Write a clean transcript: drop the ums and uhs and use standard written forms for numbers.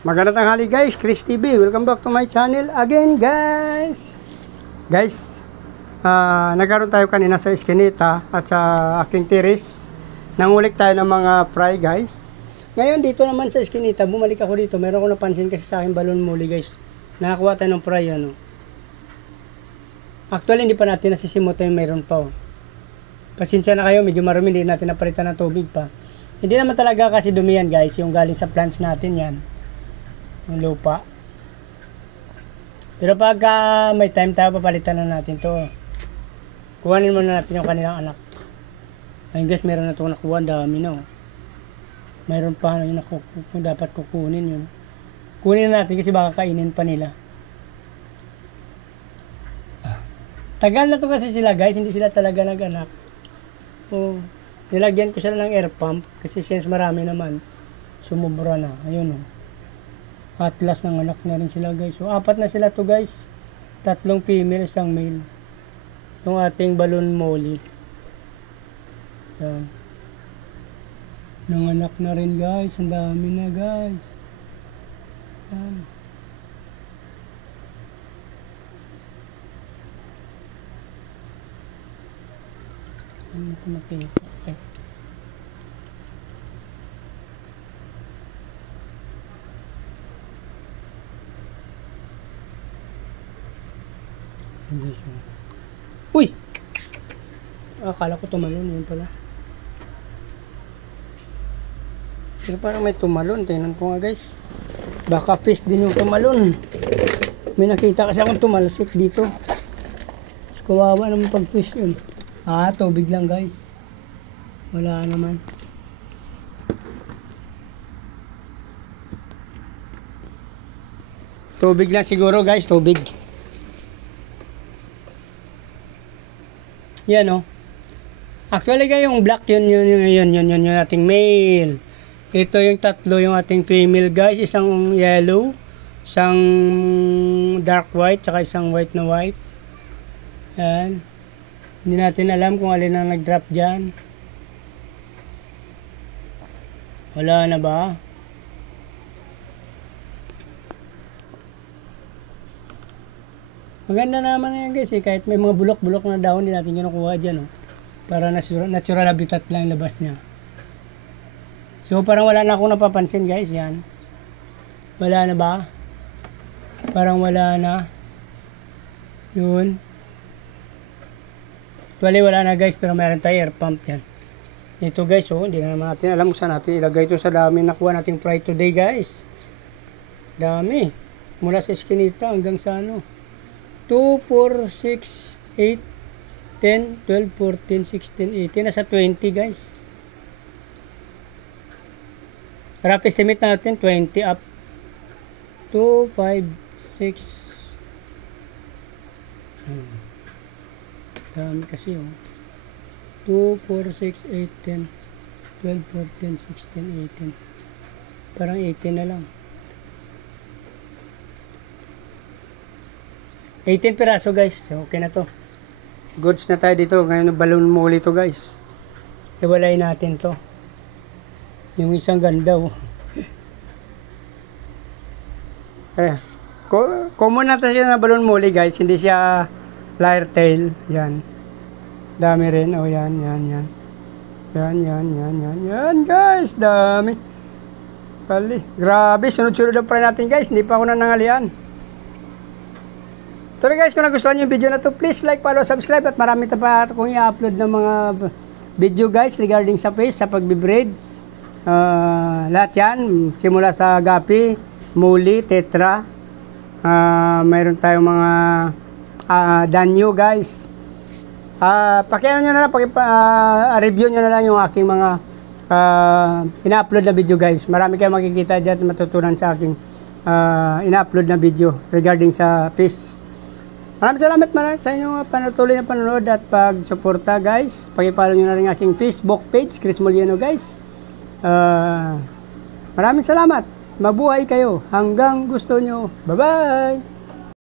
Magandang tanghali guys, Chris TV. Welcome back to my channel again guys. Nagkaroon tayo kanina sa Eskinita at sa aking terrace. Nangulik tayo ng mga fry guys. Ngayon dito naman sa Eskinita, bumalik ako dito. Meron ko napansin kasi sa aking balon muli guys. Nakakuha tayo ng fry ano. Actually hindi pa natin nasisimot yung mayroon pa oh. Pasensya na kayo, medyo marumi, hindi natin napalitan ng tubig pa. Hindi naman talaga kasi dumi yan guys, yung galing sa plants natin yan. Yung lupa. Pero pagka may time tayo, papalitan na natin to. Kuhanin muna natin yung kanilang anak. Ayun guys, meron na itong nakuha, dami na oh. Mayroon pa yung dapat kukunin yun. Kunin na natin kasi baka kainin pa nila. Tagal na to kasi sila guys, hindi sila talaga nag-anak. Oh, nilagyan ko sila ng air pump kasi since marami naman, sumubra na. Ayun oh. At last ng anak na rin sila guys. So, 4 na sila to guys. 3 female, 1 male. Yung ating balon molly. Yan. Nanganak na rin guys. Ang dami na guys. Yan. Ano ito makita? Okay. Uy! Akala ko tumalon, yun pala. Pero parang may tumalon, tingnan ko nga guys. Baka fish din yung tumalon. May nakita kasi akong tumalsik dito. Mas kawawa naman pag fish yun. Tubig lang guys. Wala naman. Tubig lang siguro guys, tubig. Yan oh. Actually guys, yung black yun yung ating male. Ito yung 3 yung ating female guys. Isang yellow, isang dark white, saka isang white na white. Yan. Hindi natin alam kung alin ang nag-drop dyan. Wala na ba? Maganda naman yan guys eh, kahit may mga bulok-bulok na dahon, hindi natin kinukuha dyan oh. Para natural habitat lang yung labas niya. So parang wala na akong napapansin guys, yan. Wala na ba? Parang wala na. Yun. Actually wala na guys, pero meron tayo air pump yan. Ito guys oh, hindi na naman natin alam kung saan natin ilagay ito sa dami nakuha nating fry today guys. Dami. Mula sa Eskinita hanggang sa ano. 2, 4, 6, 8, 10, 12, 14, 16, 18. Nasa 20 guys. Rough estimate natin 20 up. 2, 5, 6. Dami kasi oh. 2, 4, 6, 8, 10, 12, 14, 16, 18. Parang 18 na lang. 18 piraso guys. Okay na to. Goods na tayo dito. Ngayon balon molly to guys. Iwalay natin to. Yung isang ganda oh. Common natin siya na balon molly guys. Hindi siya lyre tail. Yan. Dami rin. Oh yan. Yan guys. Dami. Kali. Grabe. Sunod-sunod ang fry natin guys. Hindi pa ako nanangalian. So guys, kung nagustuhan nyo yung video na to, please like, follow, subscribe at marami pa akong i-upload ng mga video guys regarding sa fish, sa pagbibraids. Lahat yan, simula sa gapi, muli, tetra. Mayroon tayong mga danyo guys. Pakiano nyo na lang, review nyo na lang yung aking mga ina-upload na video guys. Marami kayong makikita dyan at matutunan sa aking ina-upload na video regarding sa fish. Maraming salamat sa inyong patuloy na panonood at pag-suporta guys. Pag-follow nyo na rin aking Facebook page, Chris Moliano guys. Maraming salamat. Mabuhay kayo hanggang gusto nyo. Bye-bye!